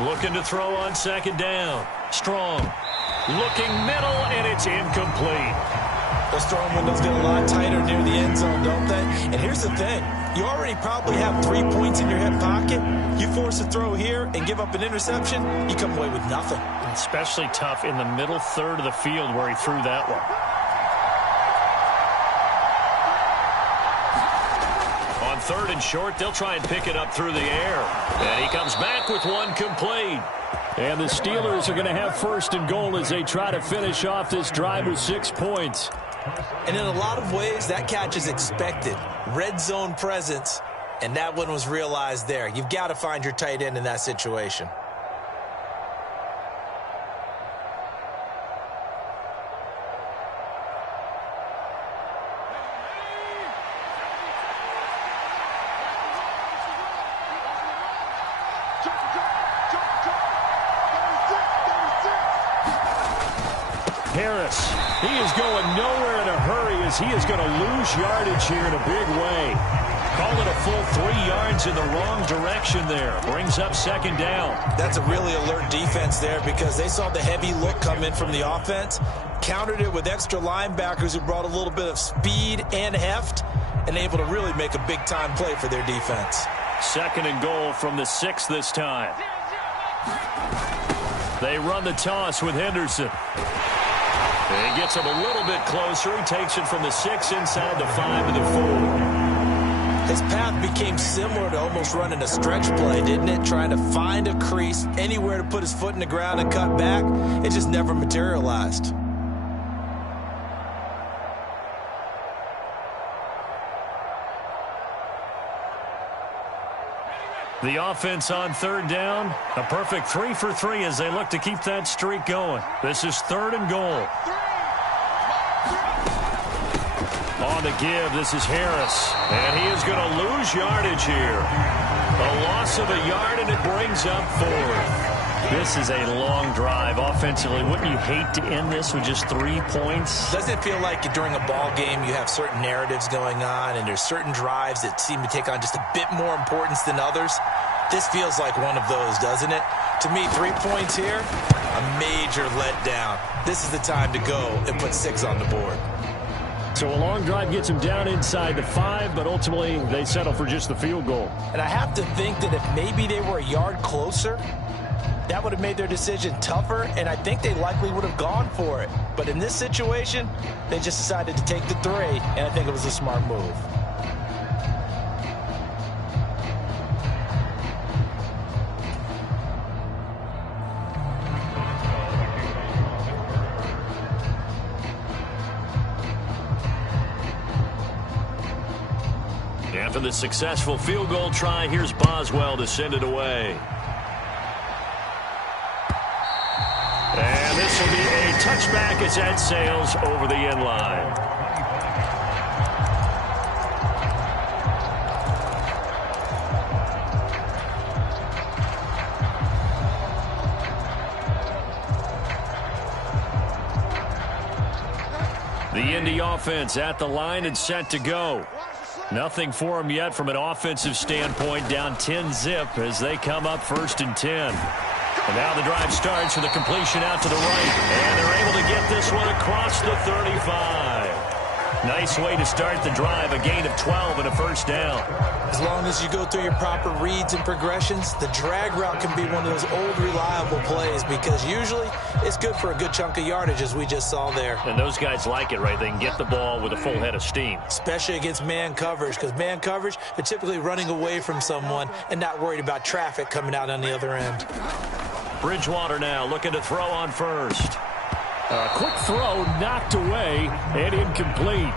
Looking to throw on second down. Strong. Looking middle, and it's incomplete. Those throwing windows get a lot tighter near the end zone, don't they? And here's the thing. You already probably have 3 points in your hip pocket. You force a throw here and give up an interception, you come away with nothing. Especially tough in the middle third of the field where he threw that one. On third and short, they'll try and pick it up through the air. And he comes back with one complete. And the Steelers are going to have first and goal as they try to finish off this drive with 6 points. And in a lot of ways, that catch is expected. Red zone presence, and that one was realized there. You've got to find your tight end in that situation. Harris, he is going nowhere in a hurry as he is going to lose yardage here in a big way. Call it a full 3 yards in the wrong direction there. Brings up second down. That's a really alert defense there because they saw the heavy look come in from the offense, countered it with extra linebackers who brought a little bit of speed and heft, and able to really make a big-time play for their defense. Second and goal from the 6 this time. They run the toss with Henderson. He gets him a little bit closer. He takes it from the 6 inside the 5 to the 4. His path became similar to almost running a stretch play, didn't it? Trying to find a crease, anywhere to put his foot in the ground and cut back. It just never materialized. The offense on third down. A perfect 3 for 3 as they look to keep that streak going. This is third and goal. On the give, this is Harris. And he is going to lose yardage here. A loss of a yard, and it brings up 4th. This is a long drive offensively. Wouldn't you hate to end this with just 3 points? Doesn't it feel like during a ball game you have certain narratives going on and there's certain drives that seem to take on just a bit more importance than others? This feels like one of those, doesn't it? To me, 3 points here, a major letdown. This is the time to go and put 6 on the board. So a long drive gets them down inside the 5, but ultimately they settle for just the field goal. And I have to think that if maybe they were a yard closer, that would have made their decision tougher, and I think they likely would have gone for it. But in this situation, they just decided to take the 3, and I think it was a smart move. After the successful field goal try, here's Boswell to send it away. And this will be a touchback as that sails over the end line. The Indy offense at the line and set to go. Nothing for them yet from an offensive standpoint, down 10-zip as they come up 1st and 10. And now the drive starts with a completion out to the right. And they're able to get this one across the 35. Nice way to start the drive, a gain of 12 and a first down. As long as you go through your proper reads and progressions, the drag route can be one of those old reliable plays because usually it's good for a good chunk of yardage as we just saw there. And those guys like it, right? They can get the ball with a full head of steam. Especially against man coverage because man coverage, they're typically running away from someone and not worried about traffic coming out on the other end. Bridgewater now looking to throw on first. A quick throw knocked away and incomplete.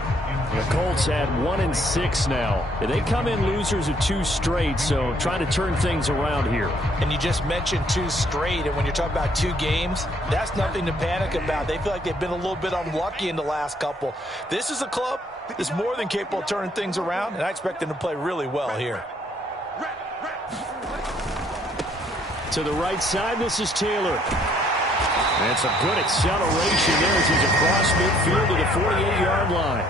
The Colts had 1-6 now. They come in losers of 2 straight, so trying to turn things around here. And you just mentioned 2 straight, and when you're talking about 2 games, that's nothing to panic about. They feel like they've been a little bit unlucky in the last couple. This is a club that's more than capable of turning things around, and I expect them to play really well here. To the right side, this is Taylor. And some good acceleration there as he's across midfield to the 48-yard line.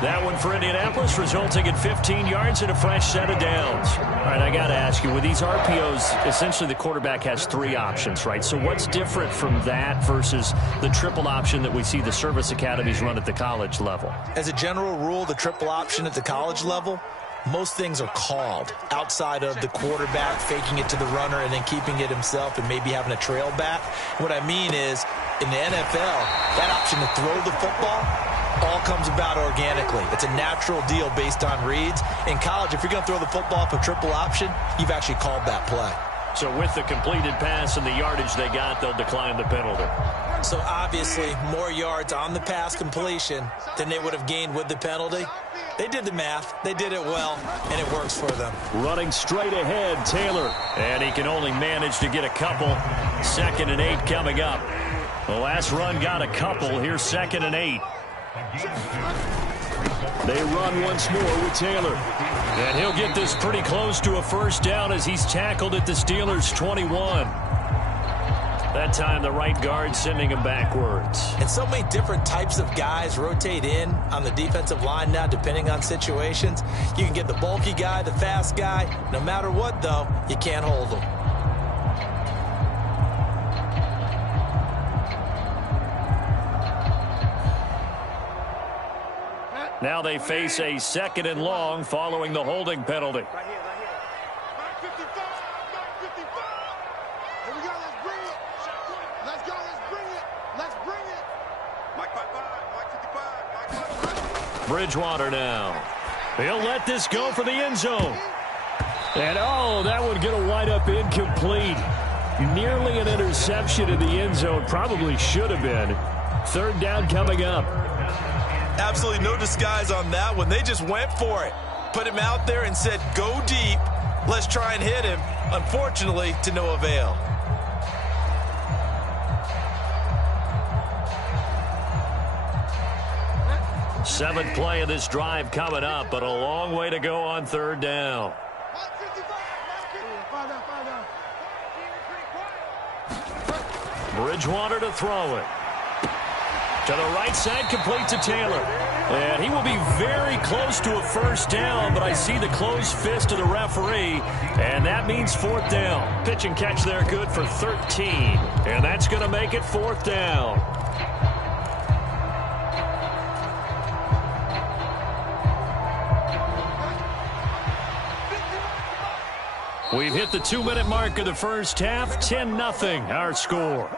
That one for Indianapolis, resulting in 15 yards and a fresh set of downs. All right, I got to ask you, with these RPOs, essentially the quarterback has 3 options, right? So what's different from that versus the triple option that we see the service academies run at the college level? As a general rule, the triple option at the college level, most things are called outside of the quarterback faking it to the runner and then keeping it himself and maybe having a trail back. What I mean is, in the NFL, that option to throw the football all comes about organically. It's a natural deal based on reads. In college, if you're going to throw the football for triple option, you've actually called that play. So with the completed pass and the yardage they got, they'll decline the penalty. So obviously, more yards on the pass completion than they would have gained with the penalty. They did the math. They did it well, and it works for them. Running straight ahead, Taylor. And he can only manage to get a couple. 2nd and 8 coming up. The last run got a couple. Here's 2nd and 8. They run once more with Taylor. And he'll get this pretty close to a first down as he's tackled at the Steelers' 21. That time the right guard sending him backwards. And so many different types of guys rotate in on the defensive line now depending on situations. You can get the bulky guy, the fast guy. No matter what, though, you can't hold them. Now they face a 2nd and long following the holding penalty. Right here. Mark 55. Here we go. Let's bring it. Let's go. Let's bring it. Mike 55. Bridgewater now. He'll let this go for the end zone. And, oh, that one going to wind up incomplete. Nearly an interception in the end zone. Probably should have been. 3rd down coming up. Absolutely no disguise on that one. They just went for it. Put him out there and said, go deep. Let's try and hit him. Unfortunately, to no avail. Seventh play of this drive coming up, but a long way to go on 3rd down. Bridgewater to throw it. To the right side, complete to Taylor. And he will be very close to a first down, but I see the closed fist of the referee, and that means 4th down. Pitch and catch there good for 13, and that's going to make it 4th down. We've hit the 2-minute mark of the first half, 10-0 our score.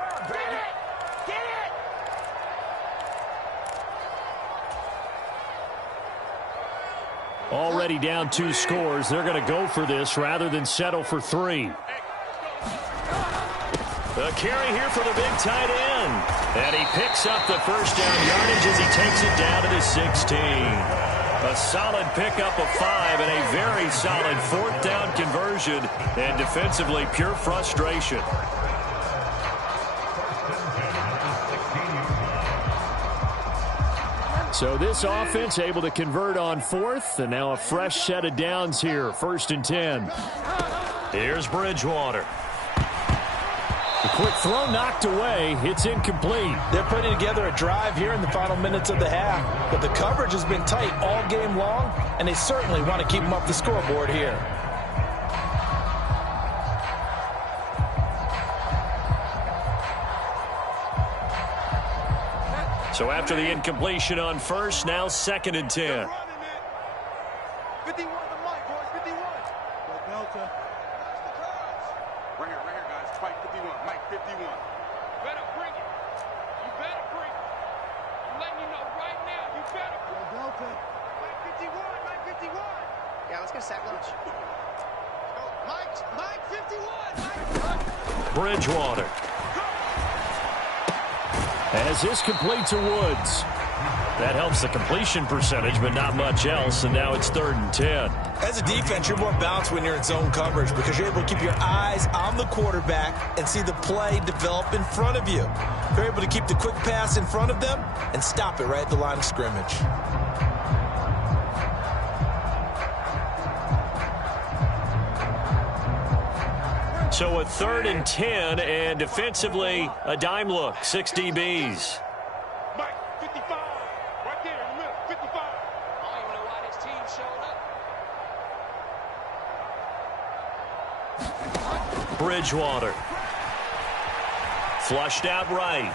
Already down 2 scores. They're going to go for this rather than settle for 3. The carry here for the big tight end. And he picks up the first down yardage as he takes it down to the 16. A solid pickup of 5 and a very solid 4th down conversion. And defensively, pure frustration. So this offense able to convert on 4th, and now a fresh set of downs here, 1st and 10. Here's Bridgewater. The quick throw knocked away. It's incomplete. They're putting together a drive here in the final minutes of the half, but the coverage has been tight all game long, and they certainly want to keep them up the scoreboard here. So after the incompletion on 1st, now 2nd and 10. 51 the mic, boys. 51. Go Delta. Right here, guys. Mike 51. Mike 51. Better bring it. You better bring it. I'm letting you know right now. You better. Go Delta. Mike 51. Mike 51. Yeah, let's get a sack lunch. Go. Mike 51. Bridgewater. As this complete to Woods. That helps the completion percentage, but not much else, and now it's 3rd and 10. As a defense, you're more balanced when you're in zone coverage because you're able to keep your eyes on the quarterback and see the play develop in front of you. You're able to keep the quick pass in front of them and stop it right at the line of scrimmage. So a 3rd and 10, and defensively, a dime look, 6 DBs. Mike 55. Right there in the middle. 55. Bridgewater. Flushed out right.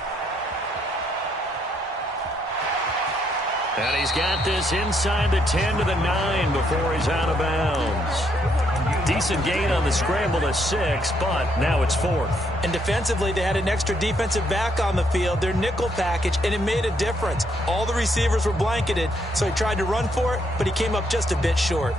And he's got this inside the 10 to the 9 before he's out of bounds. Decent gain on the scramble to 6, but now it's 4th. And defensively, they had an extra defensive back on the field, their nickel package, and it made a difference. All the receivers were blanketed, so he tried to run for it, but he came up just a bit short.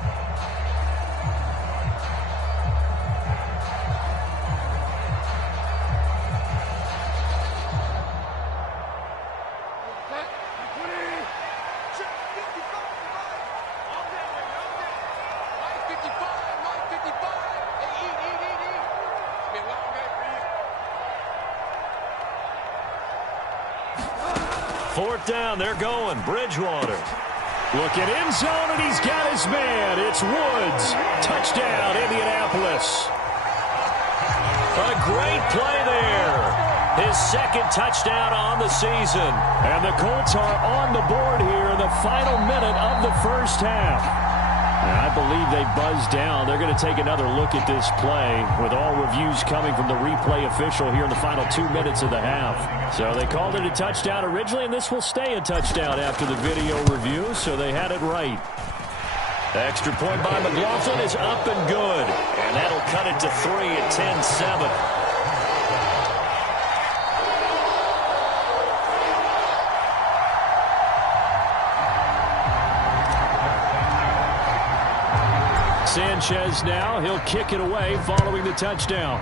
Fourth down, they're going. Bridgewater. Look at end zone, and he's got his man. It's Woods. Touchdown, Indianapolis. A great play there. His second touchdown on the season. And the Colts are on the board here in the final minute of the first half. And I believe they buzzed down. They're going to take another look at this play with all reviews coming from the replay official here in the final 2 minutes of the half. So they called it a touchdown originally, and this will stay a touchdown after the video review, so they had it right. The extra point by McLaughlin is up and good, and that'll cut it to 3 at 10-7. Sanchez now, he'll kick it away following the touchdown.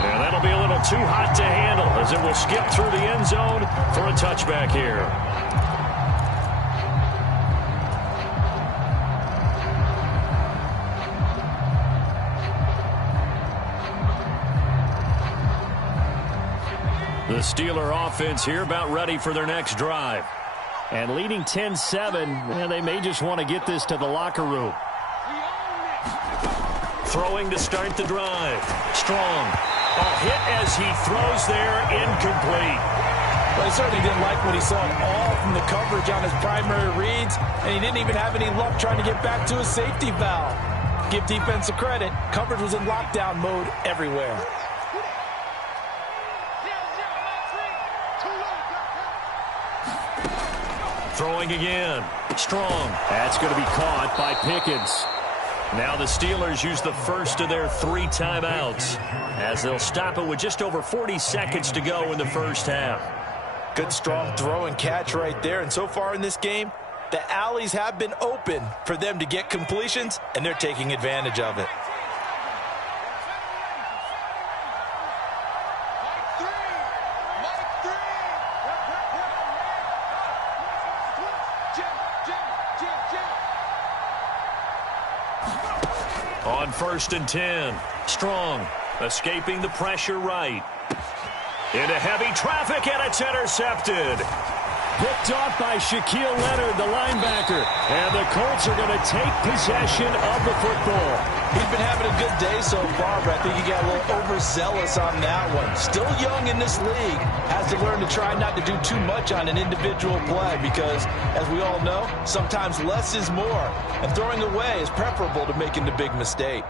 And that'll be a little too hot to handle as it will skip through the end zone for a touchback here. The Steeler offense here about ready for their next drive. And leading 10-7, and they may just want to get this to the locker room. Throwing to start the drive. Strong. A hit as he throws there, incomplete. But he certainly didn't like what he saw at all from the coverage on his primary reads, and he didn't even have any luck trying to get back to his safety valve. Give defense a credit. Coverage was in lockdown mode everywhere. Throwing again. Strong. That's going to be caught by Pickens. Now the Steelers use the first of their 3 timeouts as they'll stop it with just over 40 seconds to go in the first half. Good strong throw and catch right there. And so far in this game, the alleys have been open for them to get completions, and they're taking advantage of it. On 1st and 10. Strong. Escaping the pressure right. Into heavy traffic, and it's intercepted. Picked off by Shaquille Leonard, the linebacker. And the Colts are going to take possession of the football. He's been having a good day so far, but I think he got a little overzealous on that one. Still young in this league. Has to learn to try not to do too much on an individual play because, as we all know, sometimes less is more. And throwing away is preferable to making the big mistake.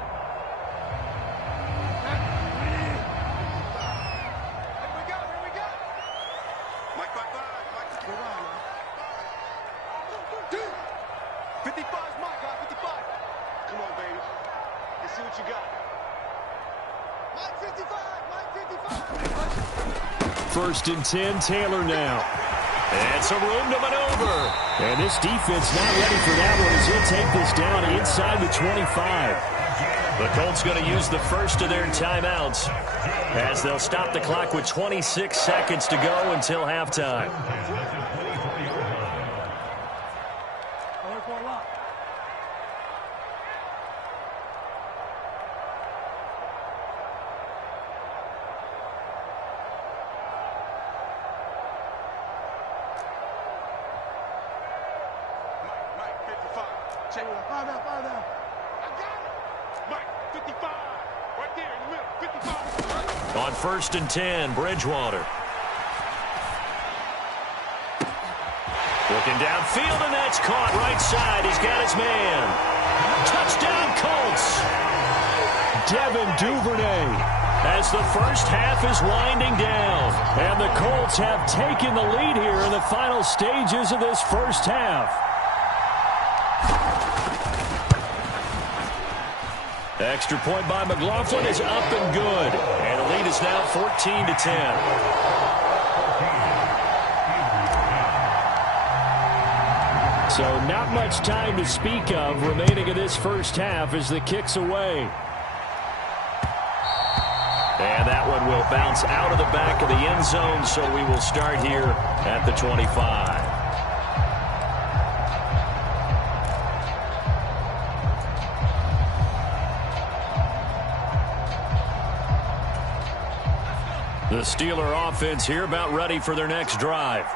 First and 10, Taylor now. And some room to maneuver. And this defense not ready for that one as he'll take this down inside the 25. The Colts going to use the first of their timeouts as they'll stop the clock with 26 seconds to go until halftime. On 1st and 10, Bridgewater. Looking downfield, and that's caught right side. He's got his man. Touchdown, Colts. Devin Duvernay, as the first half is winding down. And the Colts have taken the lead here in the final stages of this first half. Extra point by McLaughlin is up and good. And the lead is now 14-10. So not much time to speak of remaining in this first half as the kick's away. And that one will bounce out of the back of the end zone, so we will start here at the 25. The Steeler offense here about ready for their next drive.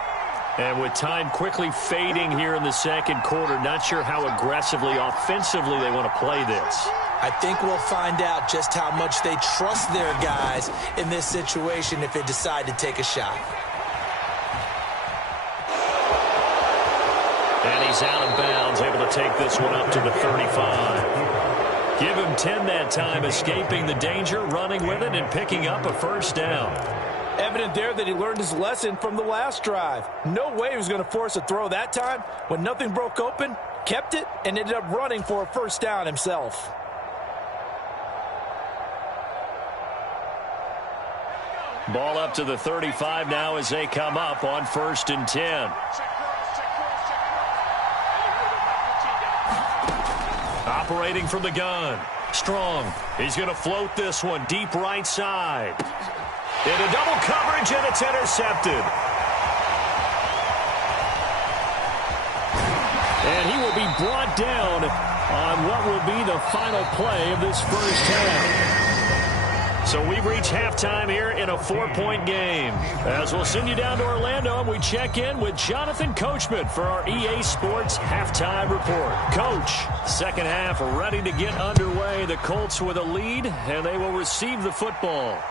And with time quickly fading here in the second quarter, not sure how aggressively, offensively they want to play this. I think we'll find out just how much they trust their guys in this situation if they decide to take a shot. And he's out of bounds, able to take this one up to the 35. Give him 10 that time, escaping the danger, running with it, and picking up a first down. Evident there that he learned his lesson from the last drive. No way he was going to force a throw that time. When nothing broke open, kept it, and ended up running for a first down himself. Ball up to the 35 now as they come up on 1st and 10. Operating from the gun. Strong. He's going to float this one deep right side. Into double coverage, and it's intercepted. And he will be brought down on what will be the final play of this first half. So we've reached halftime here in a 4-point game. As we'll send you down to Orlando, and we check in with Jonathan Coachman for our EA Sports Halftime Report. Coach, second half ready to get underway. The Colts with a lead, and they will receive the football.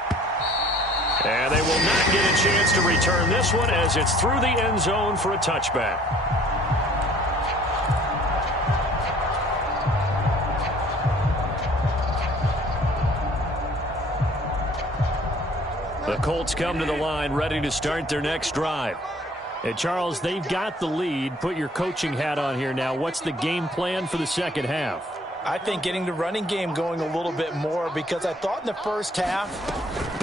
And they will not get a chance to return this one as it's through the end zone for a touchback. The Colts come to the line ready to start their next drive. And Charles, they've got the lead. Put your coaching hat on here now. What's the game plan for the second half? I think getting the running game going a little bit more, because I thought in the first half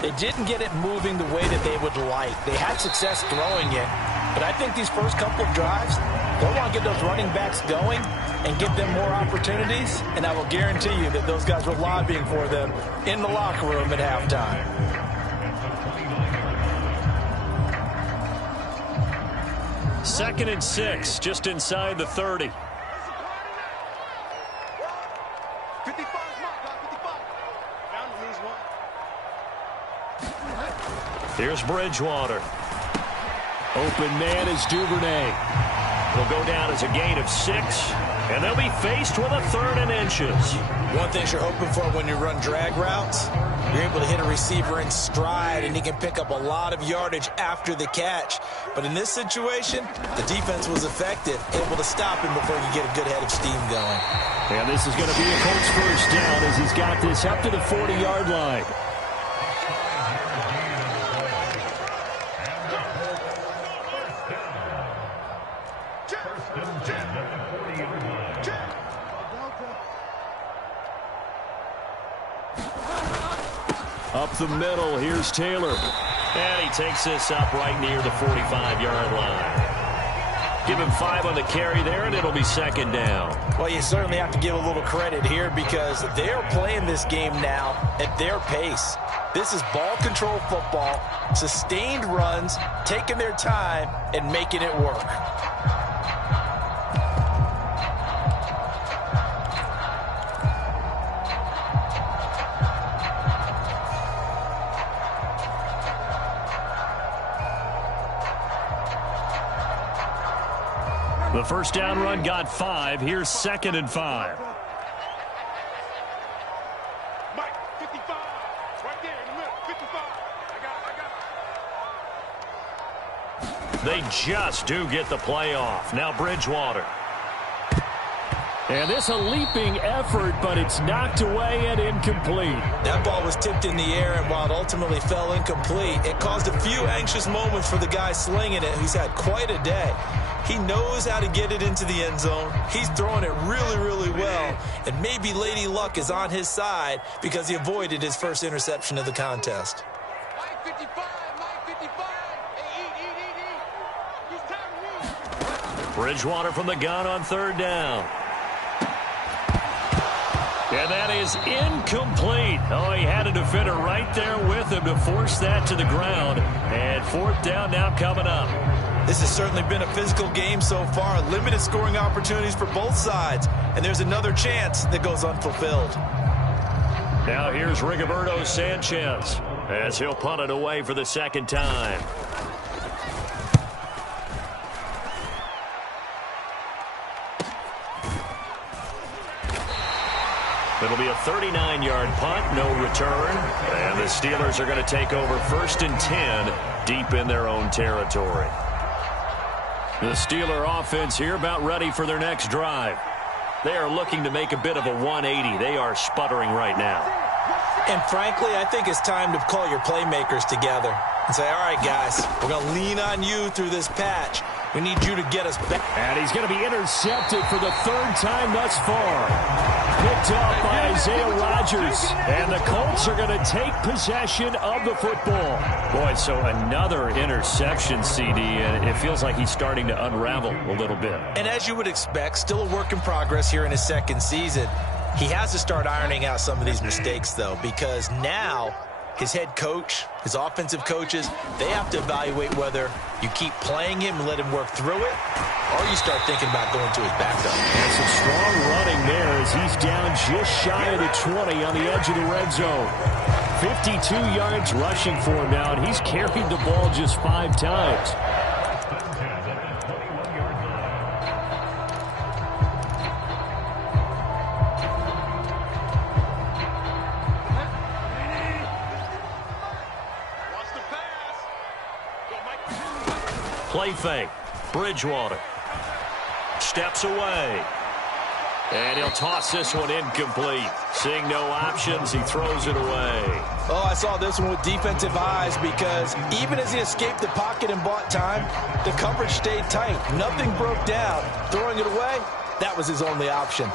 they didn't get it moving the way that they would like. They had success throwing it, but I think these first couple of drives, they'll want to get those running backs going and give them more opportunities, and I will guarantee you that those guys were lobbying for them in the locker room at halftime. Second and 6, just inside the 30. Here's Bridgewater. Open man is Duvernay. Will go down as a gain of 6, and they'll be faced with a 3rd and inches. One thing you're hoping for when you run drag routes, you're able to hit a receiver in stride, and he can pick up a lot of yardage after the catch. But in this situation, the defense was effective, able to stop him before you get a good head of steam going. And this is going to be a Colts first down as he's got this up to the 40-yard line. Up the middle, here's Taylor. And he takes this up right near the 45-yard line. Give him 5 on the carry there, and it'll be second down. Well, you certainly have to give a little credit here because they are playing this game now at their pace. This is ball control football, sustained runs, taking their time, and making it work. The first down run got 5. Here's 2nd and 5. Mike, 55. Right there in the middle, 55. I got They just do get the play off. Now Bridgewater. And this a leaping effort, but it's knocked away and incomplete. That ball was tipped in the air, and while it ultimately fell incomplete, it caused a few anxious moments for the guy slinging it, who's had quite a day. He knows how to get it into the end zone. He's throwing it really, really well, and maybe Lady Luck is on his side because he avoided his first interception of the contest. Mike 55, Mike 55. Hey, eat. He's tired of me. Bridgewater from the gun on third down. And that is incomplete. Oh, he had a defender right there with him to force that to the ground. And fourth down now coming up. This has certainly been a physical game so far. Limited scoring opportunities for both sides. And there's another chance that goes unfulfilled. Now here's Rigoberto Sanchez as he'll punt it away for the second time. It'll be a 39-yard punt, no return. And the Steelers are going to take over 1st and 10 deep in their own territory. The Steeler offense here about ready for their next drive. They are looking to make a bit of a 180. They are sputtering right now. And frankly, I think it's time to call your playmakers together and say, all right, guys, we're going to lean on you through this patch. We need you to get us back. And he's going to be intercepted for the third time thus far. Picked off by Isaiah Rodgers. And the Colts are going to take possession of the football. Boy, so another interception, CD, and it feels like he's starting to unravel a little bit. And as you would expect, still a work in progress here in his second season. He has to start ironing out some of these mistakes, though, because now his head coach, his offensive coaches, they have to evaluate whether you keep playing him and let him work through it, or you start thinking about going to his backup. And some strong running there as he's down just shy of the 20 on the edge of the red zone. 52 yards rushing for him now, and he's carried the ball just 5 times. Play fake. Bridgewater steps away. And he'll toss this one incomplete. Seeing no options, he throws it away. Oh, I saw this one with defensive eyes because even as he escaped the pocket and bought time, the coverage stayed tight. Nothing broke down. Throwing it away, that was his only option.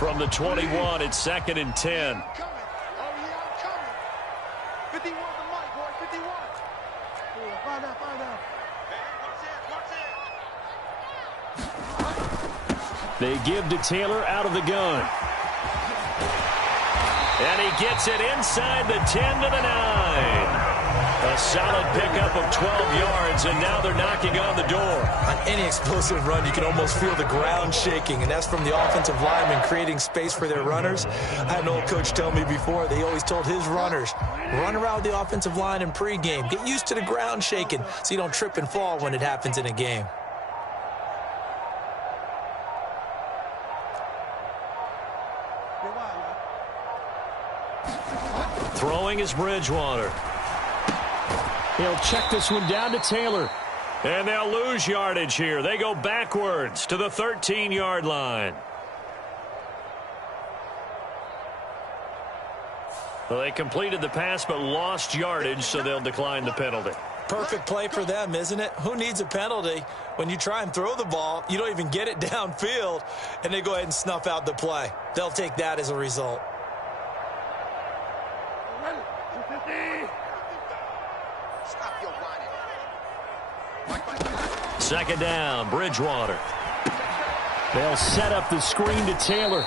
From the 21, it's 2nd and 10. They give to Taylor out of the gun. And he gets it inside the 10 to the 9. A solid pickup of 12 yards, and now they're knocking on the door. On any explosive run, you can almost feel the ground shaking, and that's from the offensive linemen creating space for their runners. I had an old coach tell me before, they always told his runners, run around the offensive line in pregame. Get used to the ground shaking so you don't trip and fall when it happens in a game. Throwing is Bridgewater. He'll check this one down to Taylor. And they'll lose yardage here. They go backwards to the 13-yard line. Well, they completed the pass but lost yardage, so they'll decline the penalty. Perfect play for them, isn't it? Who needs a penalty? When you try and throw the ball, you don't even get it downfield, and they go ahead and snuff out the play. They'll take that as a result. Second down, Bridgewater. They'll set up the screen to Taylor.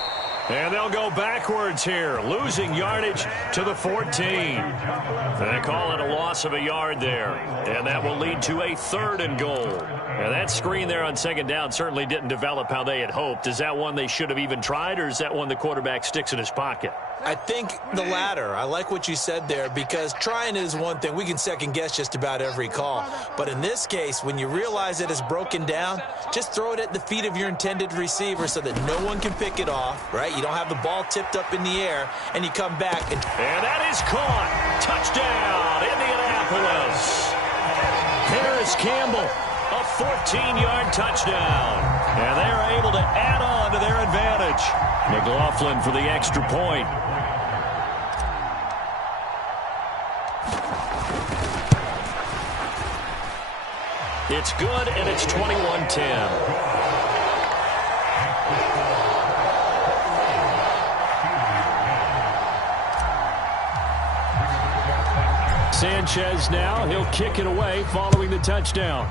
And they'll go backwards here, losing yardage to the 14. They call it a loss of a yard there. And that will lead to a 3rd and goal. And that screen there on second down certainly didn't develop how they had hoped. Is that one they should have even tried, or is that one the quarterback sticks in his pocket? I think the latter. I like what you said there, because trying is one thing. We can second guess just about every call. But in this case, when you realize it is broken down, just throw it at the feet of your intended receiver so that no one can pick it off, right? You don't have the ball tipped up in the air, and you come back. And that is caught. Touchdown, Indianapolis. Paris Campbell, a 14-yard touchdown. And they are able to add on to their advantage. McLaughlin for the extra point. It's good, and it's 21-10. Sanchez now, he'll kick it away following the touchdown.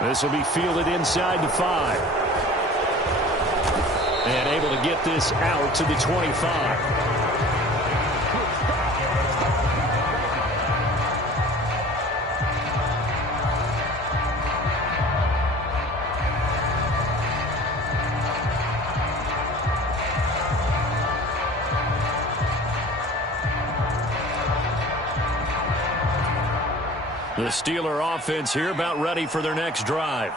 This will be fielded inside the 5. And able to get this out to the 25. The Steeler offense here about ready for their next drive.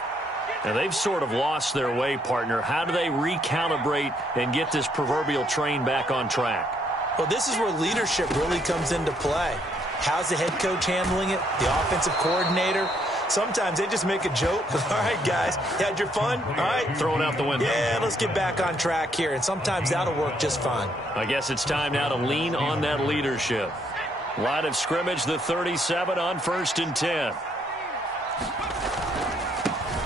Now, they've sort of lost their way, partner. How do they recalibrate and get this proverbial train back on track? Well, this is where leadership really comes into play. How's the head coach handling it? The offensive coordinator? Sometimes they just make a joke. All right, guys, you had your fun? All right. Throw it out the window. Yeah, let's get back on track here. And sometimes that'll work just fine. I guess it's time now to lean on that leadership. Line of scrimmage, the 37 on 1st and 10.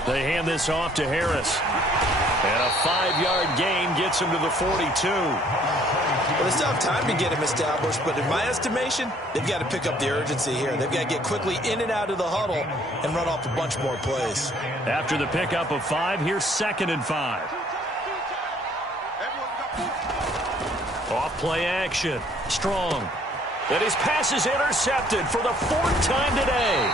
They hand this off to Harris. And a 5-yard gain gets him to the 42. Well, they still have time to get him established, but in my estimation, they've got to pick up the urgency here. They've got to get quickly in and out of the huddle and run off a bunch more plays. After the pickup of 5, here's 2nd and 5. Off play action. Strong. And his pass is intercepted for the 4th time today.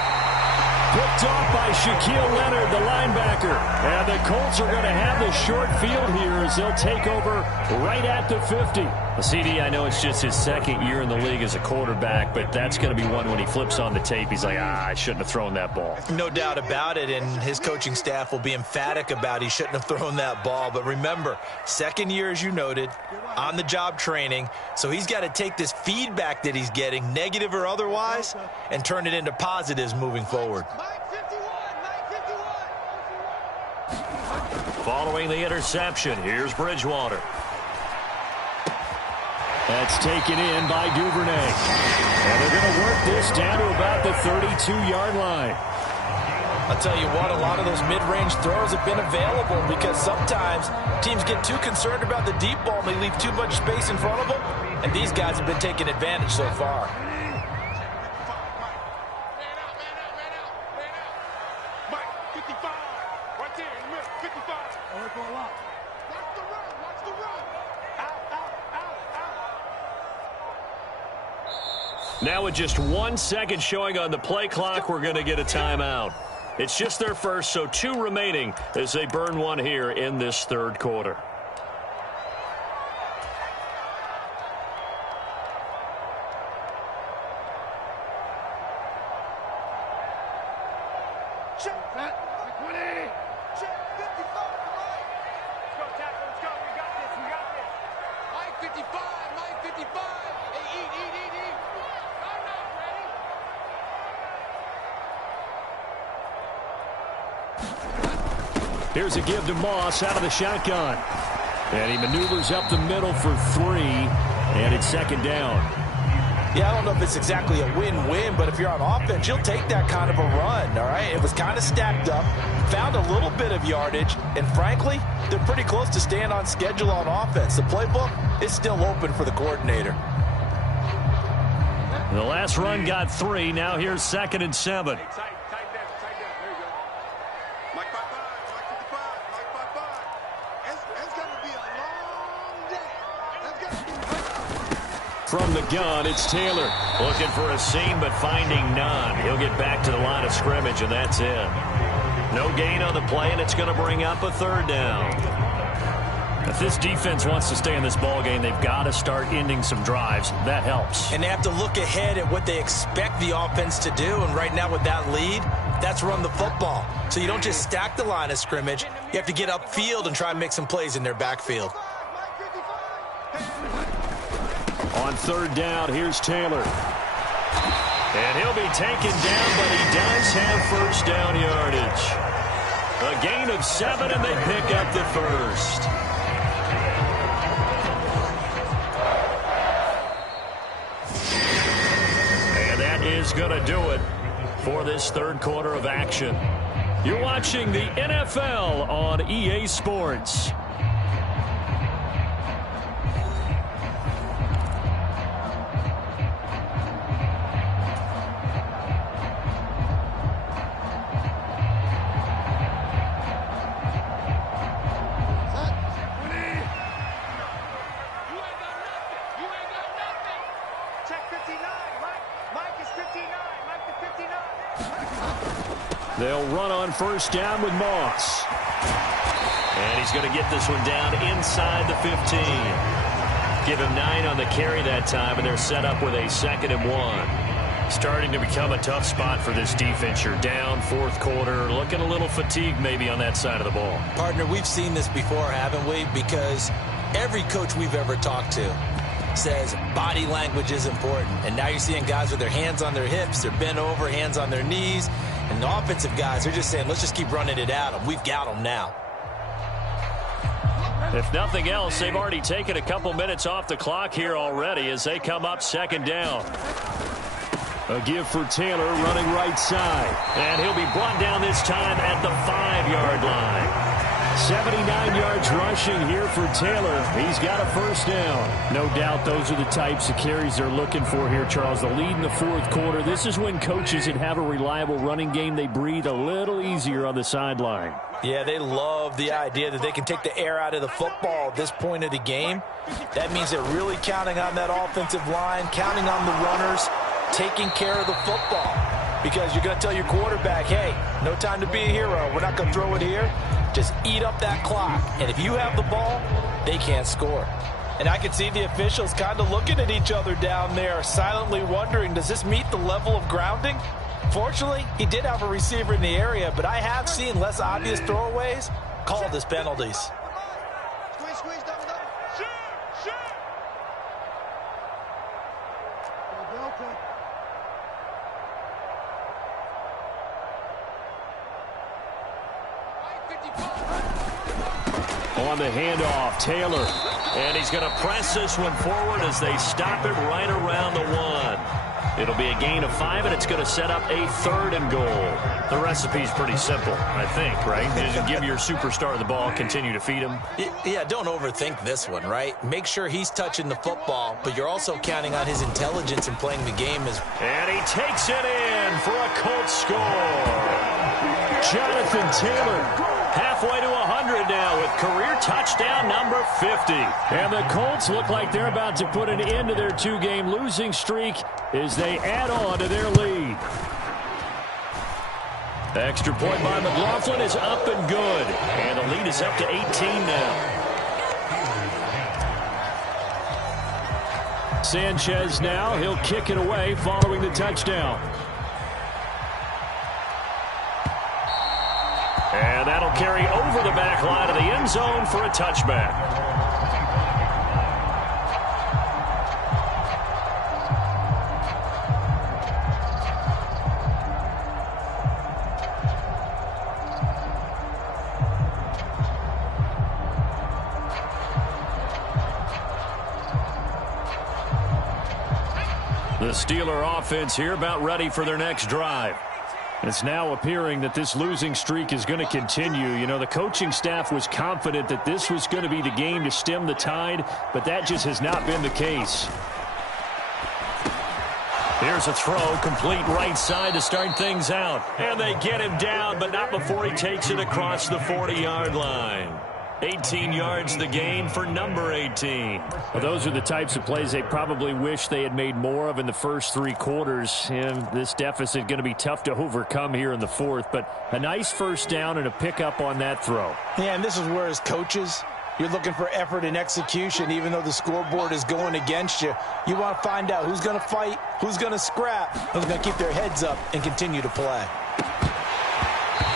Picked off by Shaquille Leonard, the linebacker. And the Colts are going to have the short field here as they'll take over right at the 50. CD, I know it's just his 2nd year in the league as a quarterback, but that's going to be one when he flips on the tape. He's like, I shouldn't have thrown that ball. No doubt about it, and his coaching staff will be emphatic about he shouldn't have thrown that ball. But remember, 2nd year, as you noted, on-the-job training, so he's got to take this feedback that he's getting, negative or otherwise, and turn it into positives moving forward. Following the interception, here's Bridgewater. That's taken in by Duvernay. And they're going to work this down to about the 32-yard line. I'll tell you what, a lot of those mid-range throws have been available because sometimes teams get too concerned about the deep ball and they leave too much space in front of them, and these guys have been taking advantage so far. Now with just 1 second showing on the play clock, we're going to get a timeout. It's just their first, so 2 remaining as they burn one here in this 3rd quarter. Check that. 20. Check 55. Let's go, tackle. Let's go. We got this. We got this. Mike 55. Mike 55. Hey, eat. I'm not ready. Here's a give to Moss out of the shotgun. And he maneuvers up the middle for 3. And it's 2nd down. Yeah, I don't know if it's exactly a win-win, but if you're on offense, you'll take that kind of a run, all right? It was kind of stacked up, found a little bit of yardage, and frankly, they're pretty close to staying on schedule on offense. The playbook is still open for the coordinator. The last run got 3. Now here's 2nd and 7. Tight down. There you go. Mike 55. Mike 55. It's going to be a long day. From the gun, it's Taylor. Looking for a seam, but finding none. He'll get back to the line of scrimmage, and that's it. No gain on the play, and it's going to bring up a 3rd down. If this defense wants to stay in this ballgame, they've got to start ending some drives. That helps. And they have to look ahead at what they expect the offense to do, and right now with that lead, that's run the football. So you don't just stack the line of scrimmage. You have to get upfield and try and make some plays in their backfield. On 3rd down, here's Taylor. And he'll be taken down, but he does have first down yardage. A gain of 7, and they pick up the first. And that is going to do it for this third quarter of action. You're watching the NFL on EA Sports. They'll run on first down with Moss. And he's going to get this one down inside the 15. Give him 9 on the carry that time, and they're set up with a 2nd and 1. Starting to become a tough spot for this defense. You're down, fourth quarter, looking a little fatigued maybe on that side of the ball. Partner, we've seen this before, haven't we? Because every coach we've ever talked to says body language is important. And now you're seeing guys with their hands on their hips, they're bent over, hands on their knees. And the offensive guys are just saying, let's just keep running it at them. We've got them now. If nothing else, they've already taken a couple minutes off the clock here already as they come up 2nd down. A give for Taylor running right side. And he'll be brought down this time at the 5-yard line. 79 yards rushing here for Taylor. He's got a first down. No doubt those are the types of carries they're looking for here, Charles. The lead in the fourth quarter. This is when coaches that have a reliable running game, they breathe a little easier on the sideline. Yeah, they love the idea that they can take the air out of the football at this point of the game. That means they're really counting on that offensive line, counting on the runners, taking care of the football. Because you're going to tell your quarterback, hey, no time to be a hero. We're not going to throw it here. Just eat up that clock. And if you have the ball, they can't score. And I can see the officials kind of looking at each other down there, silently wondering, does this meet the level of grounding? Fortunately, he did have a receiver in the area, but I have seen less obvious throwaways called as penalties. Squeeze, double. Shoot! On the handoff, Taylor. And he's going to press this one forward as they stop it right around the 1. It'll be a gain of 5, and it's going to set up a 3rd and goal. The recipe's pretty simple, I think, right? Just give your superstar the ball, continue to feed him. Yeah, don't overthink this one, right? Make sure he's touching the football, but you're also counting on his intelligence in playing the game. And he takes it in for a Colts score. Jonathan Taylor halfway to 100 now with career touchdown number 50. And the Colts look like they're about to put an end to their 2-game losing streak as they add on to their lead. The extra point by McLaughlin is up and good. And the lead is up to 18 now. Sanchez now, he'll kick it away following the touchdown. And that'll carry over the back line of the end zone for a touchback. The Steeler offense here about ready for their next drive. It's now appearing that this losing streak is going to continue. You know, the coaching staff was confident that this was going to be the game to stem the tide, but that just has not been the case. Here's a throw, complete right side to start things out. And they get him down, but not before he takes it across the 40-yard line. 18 yards the gain for number 18. Well, those are the types of plays they probably wish they had made more of in the first 3 quarters. And this deficit going to be tough to overcome here in the fourth. But a nice first down and a pickup on that throw. Yeah, and this is where as coaches, you're looking for effort and execution. Even though the scoreboard is going against you, you want to find out who's going to fight, who's going to scrap, who's going to keep their heads up and continue to play.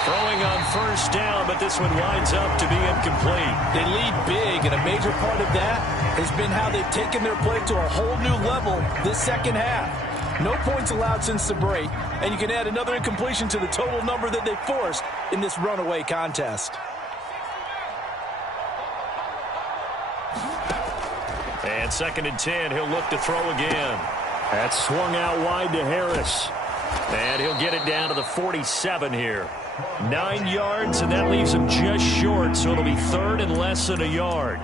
Throwing on first down, but this one winds up to be incomplete. They lead big, and a major part of that has been how they've taken their play to a whole new level this second half. No points allowed since the break, and you can add another incompletion to the total number that they forced in this runaway contest. And 2nd and 10, he'll look to throw again. That's swung out wide to Harris. And he'll get it down to the 47 here. 9 yards, and that leaves him just short, so it'll be 3rd and less than a yard.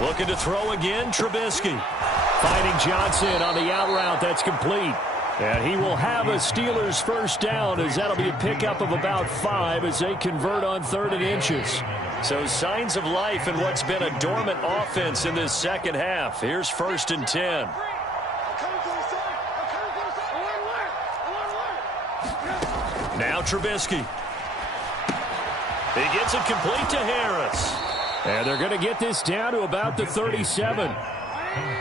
Looking to throw again, Trubisky. Finding Johnson on the out route. That's complete. And he will have a Steelers first down, as that'll be a pickup of about 5 as they convert on 3rd and inches. So signs of life in what's been a dormant offense in this second half. Here's 1st and 10. Now Trubisky. He gets it complete to Harris. And they're going to get this down to about the 37.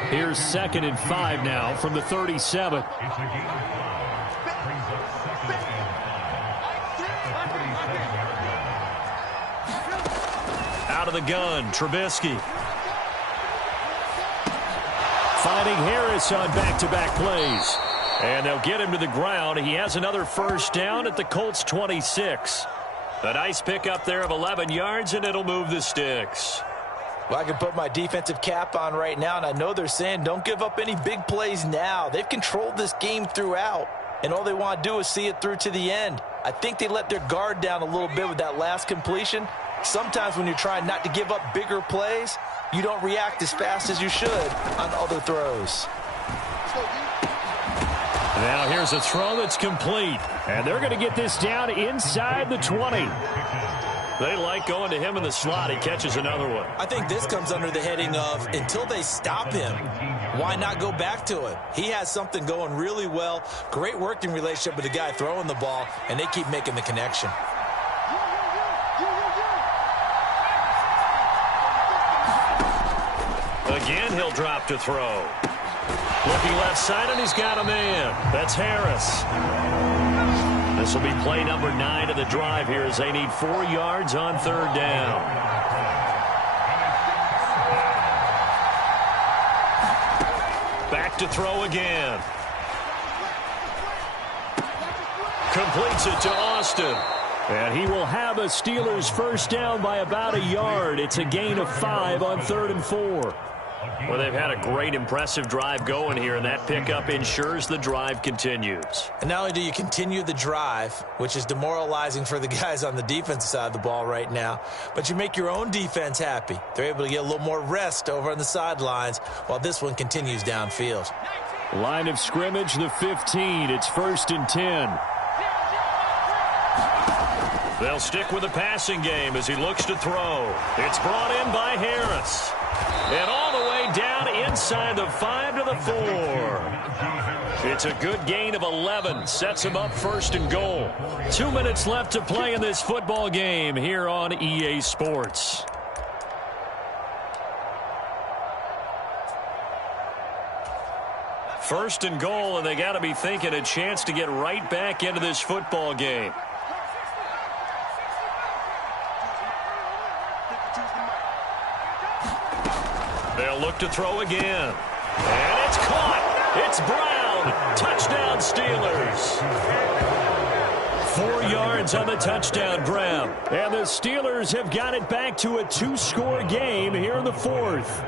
Here's 2nd and 5 now from the 37. Out of the gun, Trubisky. Finding Harris on back-to-back plays. And they'll get him to the ground. He has another first down at the Colts 26. A nice pickup there of 11 yards, and it'll move the sticks. Well, I can put my defensive cap on right now, and I know they're saying don't give up any big plays now. They've controlled this game throughout, and all they want to do is see it through to the end. I think they let their guard down a little bit with that last completion. Sometimes when you're trying not to give up bigger plays, you don't react as fast as you should on other throws. Now here's a throw that's complete. And they're going to get this down inside the 20. They like going to him in the slot. He catches another one. I think this comes under the heading of until they stop him, why not go back to it? He has something going really well. Great working relationship with the guy throwing the ball, and they keep making the connection. Again, he'll drop to throw. Looking left side, and he's got a man. That's Harris. This will be play number 9 of the drive here as they need 4 yards on 3rd down. Back to throw again. Completes it to Austin. And he will have a Steelers first down by about a yard. It's a gain of 5 on 3rd and 4. Well, they've had a great, impressive drive going here, and that pickup ensures the drive continues. And not only do you continue the drive, which is demoralizing for the guys on the defensive side of the ball right now, but you make your own defense happy. They're able to get a little more rest over on the sidelines while this one continues downfield. Line of scrimmage, the 15. It's 1st and 10. They'll stick with the passing game as he looks to throw. It's brought in by Harris. And all the way down inside the 5 to the 4. It's a good gain of 11. Sets him up 1st and goal. 2 minutes left to play in this football game here on EA Sports. First and goal, and they got to be thinking a chance to get right back into this football game. They'll look to throw again. And it's caught. It's Brown. Touchdown, Steelers. 4 yards on the touchdown grab. And the Steelers have got it back to a 2-score game here in the 4th.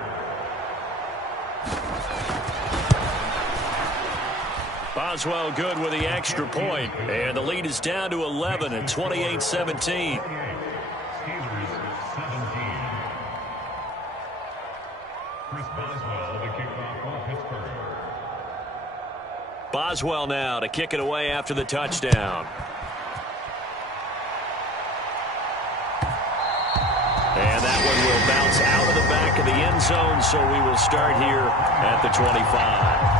Boswell good with the extra point. And the lead is down to 11 at 28-17. Boswell now to kick it away after the touchdown. And that one will bounce out of the back of the end zone, so we will start here at the 25.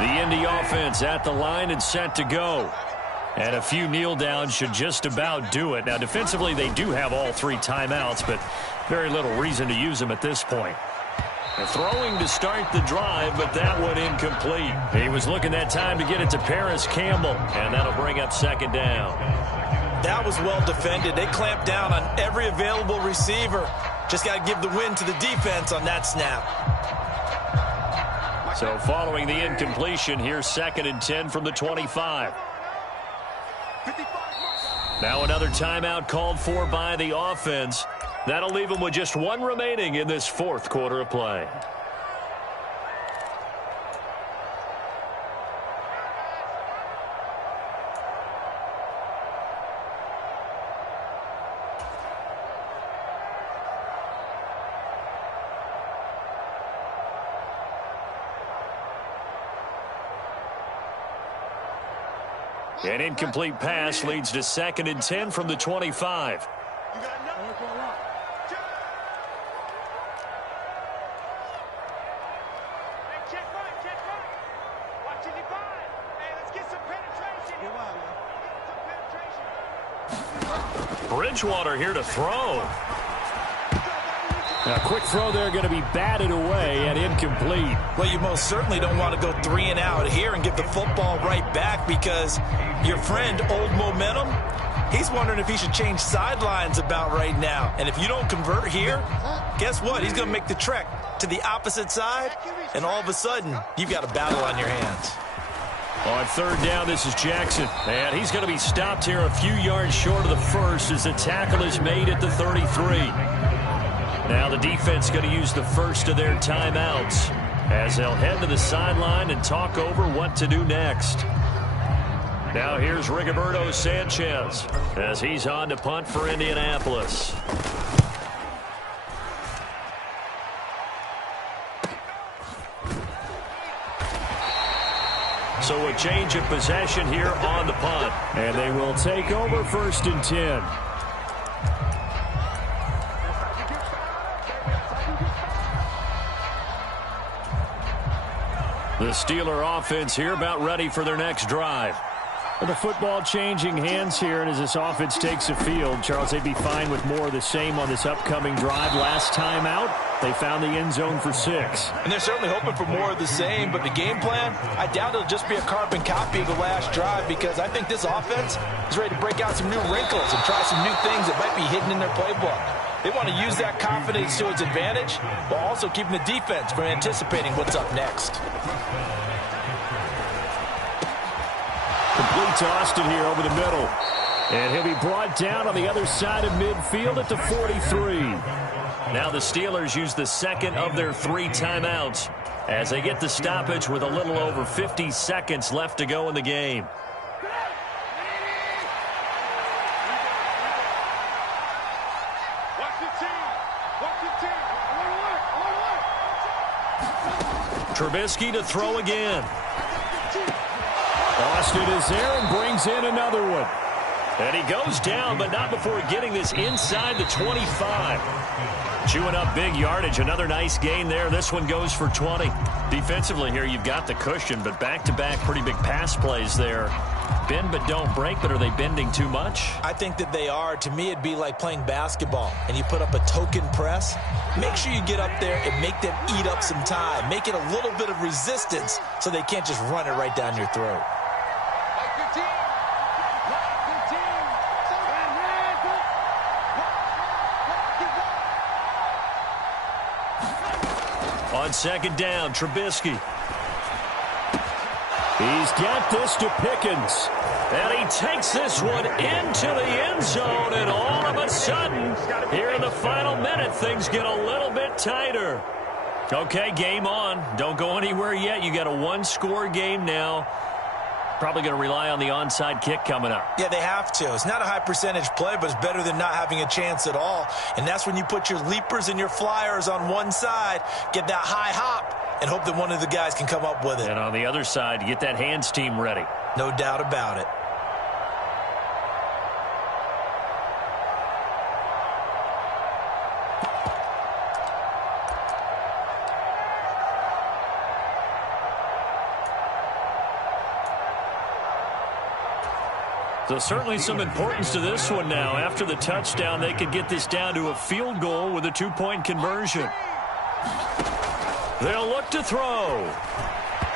The Indy offense at the line and set to go. And a few kneel downs should just about do it. Now, defensively, they do have all 3 timeouts, but very little reason to use them at this point. And throwing to start the drive, but that one incomplete. He was looking that time to get it to Paris Campbell, and that'll bring up 2nd down. That was well defended. They clamped down on every available receiver. Just got to give the win to the defense on that snap. So following the incompletion, here's 2nd and 10 from the 25. Now another timeout called for by the offense. That'll leave them with just 1 remaining in this 4th quarter of play. An incomplete pass leads to 2nd and 10 from the 25. Bridgewater here to throw. A quick throw there going to be batted away and incomplete. Well, you most certainly don't want to go 3 and out here and give the football right back because your friend, Old Momentum, he's wondering if he should change sidelines about right now. And if you don't convert here, guess what? He's going to make the trek to the opposite side, and all of a sudden, you've got a battle on your hands. On 3rd down, this is Jackson. And he's going to be stopped here a few yards short of the first as the tackle is made at the 33. Now the defense going to use the first of their timeouts as they'll head to the sideline and talk over what to do next. Now here's Rigoberto Sanchez as he's on to punt for Indianapolis. So a change of possession here on the punt. And they will take over 1st and 10. The Steeler offense here about ready for their next drive. With the football changing hands here, and as this offense takes the field, Charles, they'd be fine with more of the same on this upcoming drive. Last time out, they found the end zone for 6. And they're certainly hoping for more of the same, but the game plan, I doubt it'll just be a carbon copy of the last drive because I think this offense is ready to break out some new wrinkles and try some new things that might be hidden in their playbook. They want to use that confidence to its advantage while also keeping the defense from anticipating what's up next. Complete to Austin here over the middle. And he'll be brought down on the other side of midfield at the 43. Now the Steelers use the 2nd of their 3 timeouts as they get the stoppage with a little over 50 seconds left to go in the game. Trubisky to throw again. Austin is there and brings in another one. And he goes down, but not before getting this inside the 25. Chewing up big yardage. Another nice gain there. This one goes for 20. Defensively here, you've got the cushion, but back-to-back pretty big pass plays there. Bend but don't break, but are they bending too much? I think that they are. To me, it'd be like playing basketball, and you put up a token press. Make sure you get up there and make them eat up some time. Make it a little bit of resistance so they can't just run it right down your throat. On 2nd down, Trubisky. He's got this to Pickens. And he takes this one into the end zone, and all of a sudden, here in the final minute, things get a little bit tighter. Okay, game on. Don't go anywhere yet. You got a 1-score game now. Probably going to rely on the onside kick coming up. Yeah, they have to. It's not a high percentage play, but it's better than not having a chance at all. And that's when you put your leapers and your flyers on one side, get that high hop, and hope that one of the guys can come up with it. And on the other side, get that hands team ready. No doubt about it. So certainly some importance to this one now. After the touchdown, they could get this down to a field goal with a 2-point conversion. They'll look to throw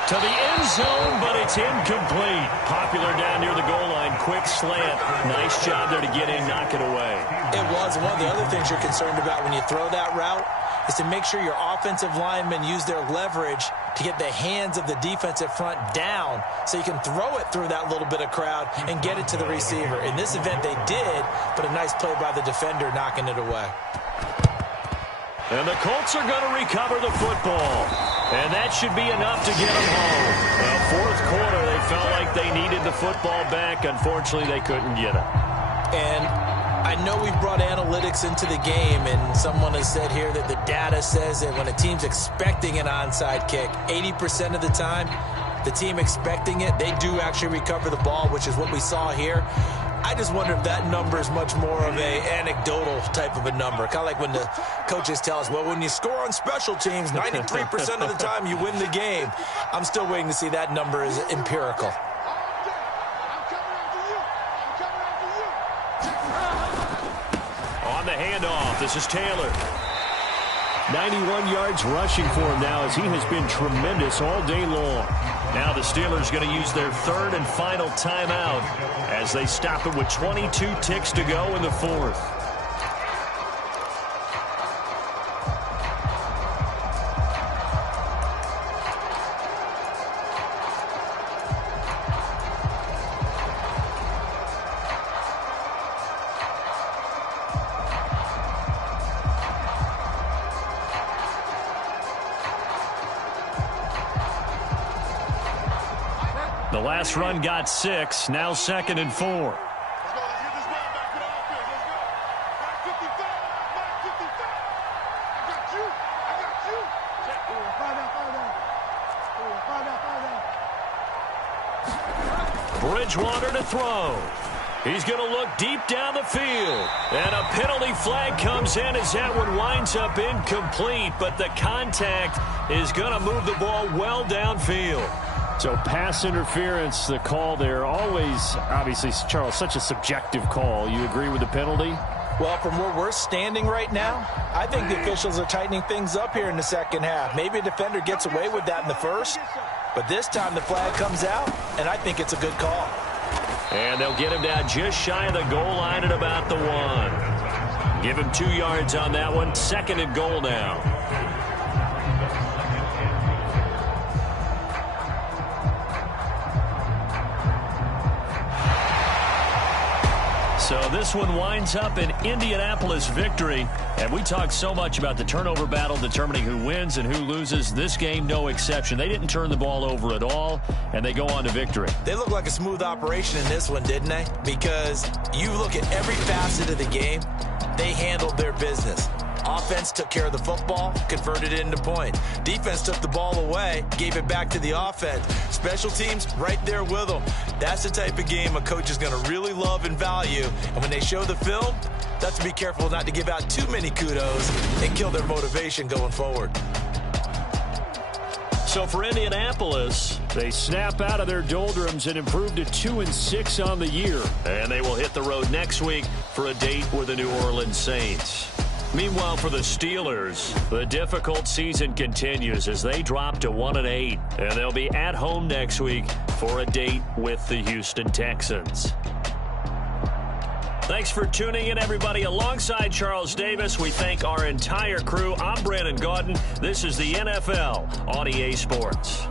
to the end zone, but it's incomplete. Popular down near the goal line. Quick slant. Nice job there to get in, knock it away. It was. One of the other things you're concerned about when you throw that route is to make sure your offensive linemen use their leverage to get the hands of the defensive front down so you can throw it through that little bit of crowd and get it to the receiver. In this event, they did, but a nice play by the defender knocking it away. And the Colts are going to recover the football. And that should be enough to get them home. Well, fourth quarter, they felt like they needed the football back. Unfortunately, they couldn't get it. And I know we've brought analytics into the game, and someone has said here that the data says that when a team's expecting an onside kick, 80% of the time, the team expecting it, they do actually recover the ball, which is what we saw here. I just wonder if that number is much more of a anecdotal type of a number. Kind of like when the coaches tell us, well, when you score on special teams, 93% of the time you win the game. I'm still waiting to see that number is empirical. On the handoff, this is Taylor. 91 yards rushing for him now as he has been tremendous all day long. Now the Steelers going to use their third and final timeout as they stop it with 22 ticks to go in the fourth. The last run got 6, now 2nd and 4. Bridgewater to throw. He's going to look deep down the field. And a penalty flag comes in as that one winds up incomplete, but the contact is going to move the ball well downfield. So pass interference, the call there. Always, obviously, Charles, such a subjective call. You agree with the penalty? Well, from where we're standing right now, I think the officials are tightening things up here in the second half. Maybe a defender gets away with that in the first, but this time the flag comes out, and I think it's a good call. And they'll get him down just shy of the goal line at about the 1. Give him 2 yards on that one. 2nd and goal now. So this one winds up an Indianapolis victory. And we talked so much about the turnover battle determining who wins and who loses. This game, no exception. They didn't turn the ball over at all, and they go on to victory. They look like a smooth operation in this one, didn't they? Because you look at every facet of the game, they handled their business. Offense took care of the football, converted it into point. Defense took the ball away, gave it back to the offense. Special teams, right there with them. That's the type of game a coach is going to really love and value. And when they show the film, that's to be careful not to give out too many kudos and kill their motivation going forward. So for Indianapolis, they snap out of their doldrums and improve to 2-6 on the year. And they will hit the road next week for a date with the New Orleans Saints. Meanwhile, for the Steelers, the difficult season continues as they drop to 1-8. And they'll be at home next week for a date with the Houston Texans. Thanks for tuning in, everybody. Alongside Charles Davis, we thank our entire crew. I'm Brandon Gaudin. This is the NFL on EA Sports.